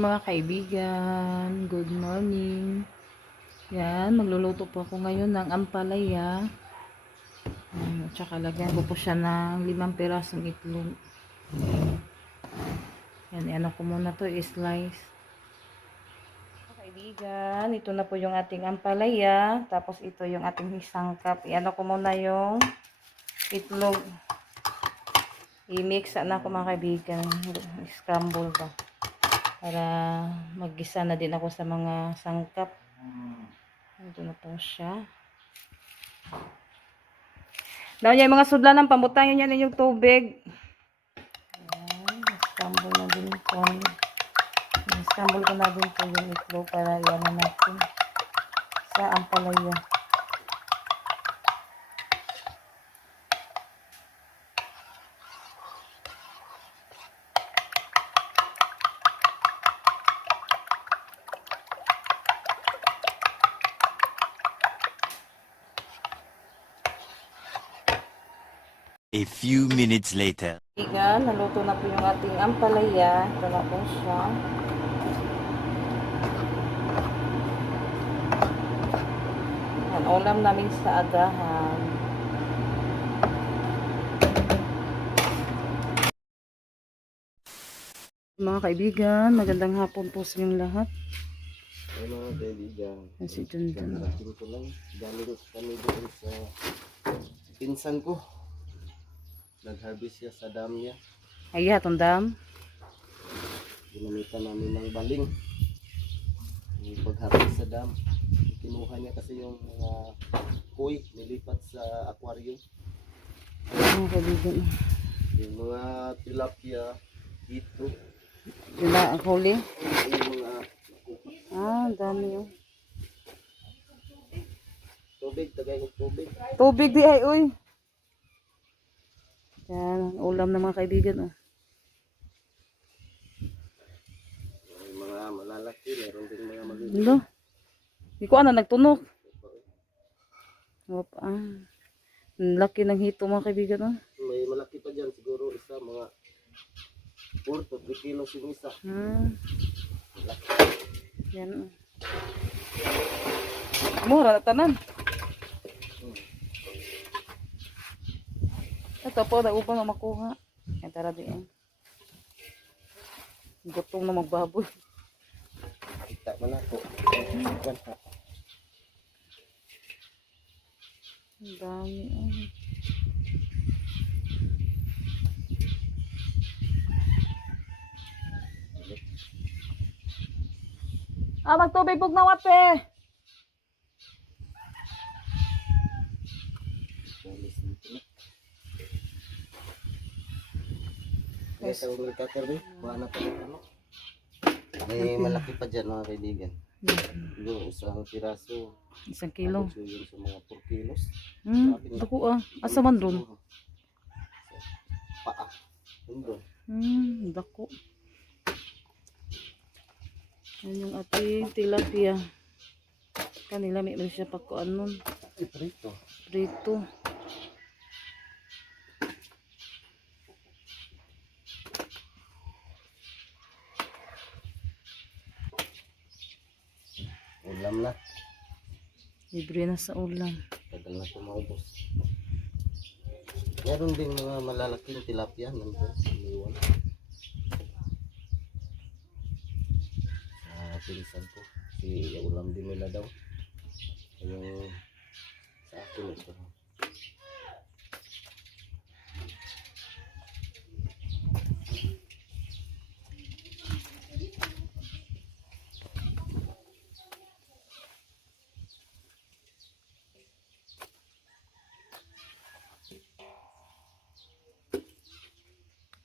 mga kaibigan, good morning. Yan, magluluto po ako ngayon ng ampalaya. At saka lagyan ko po siya ng 5 pirasong itlog. Yan, ano ko muna to, i-slice. Kaibigan, ito na po yung ating ampalaya. Tapos ito yung ating sangkap. Iano ko muna yung itlog. I-mix na ako mga kaibigan. Scramble ba. Para maggisa na din ako sa mga sangkap. Ito na po siya. Daw niya yung mga sudlan ng pambutang yun yan yung tubig. Ayan, scramble na din po. Scramble ko na din po yung itlog para yan na natin sa ampalaya. A few minutes later. Kaibigan, naluto na po yung ating ampalaya. Ito na po siya. Yan, ulam namin sa agahan. Mga kaibigan, magandang hapon po sa inyong lahat. Ay mga kaibigan, Si Junjun. kakakin ko lang, galing kami doon sa pinsan ko. Nag-harvest siya sa dam niya. Ay, hatong dam. Ginamitan namin ng baling. Yung pag-harvest sa dam, kinuha niya kasi yung mga koi nilipat sa aquarium. Mga kaibigan. Yung mga tilapia, ito, Yun na ang huli. yung mga Ah, dami yun. tubig, tagay ng tubig. Tubig di ay, uy. Yan, ulam ng mga kaibigan, oh. May mga malalaki, meron din mga maliit. Ano? Hindi ko ano, nagtunok. Op, ah. Ang laki ng hito mga kaibigan, oh. May malaki pa dyan, siguro isa, mga 4 to 3 kilos yung isa. Malaki. Yan, oh. Mura na tanan. Ito po, upang na makuha. Yan, tara din. Gutom na magbaboy. Kita mo na po. Ang dami, oh. Ah, magtubig pug na wate. Yes, ang multiplier rin. Buwan na pa rin ano. May malaki pa dyan mga kaibigan. Yung isang piraso. 1 kilo. Abot yun sa mga 4 kilos. Dako ah. Asa man ron? Paa. Doon. Dako. Yan yung ating tilapia. Kanila may siya pagkuan nun. Prito. Prito. Ulam na. Libre na sa ulam. Tagal na kumaubos. Meron din mga malalaking tilapia. Nandun. Iniwan. Pinsan ko. Si ulam din nila daw. Yung sa akin ito.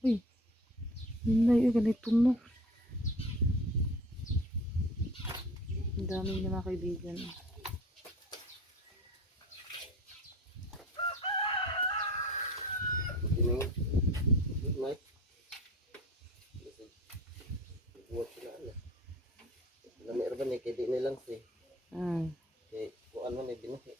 Uy. Yun na yun. Ganito no. Ang dami na mga kaibigan. Good night. Buat sila ano. Lami erban eh, kaya di nilang si. Kaya kuan man eh, binuhi.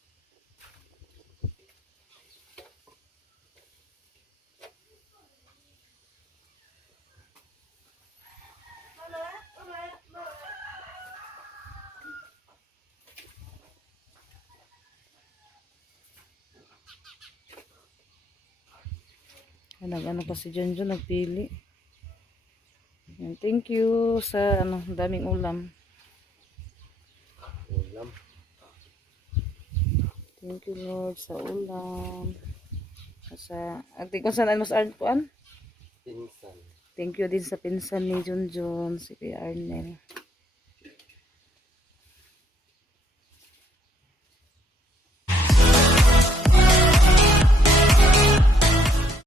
Nag-ano pa si Junjun, nagpili. Yan, thank you sa ano, daming ulam. Ulam. Thank you Lord sa ulam. Sa, ati ko saan mas art kuan? Pinsan. Thank you din sa pinsan ni Junjun, si Kuya Arnel.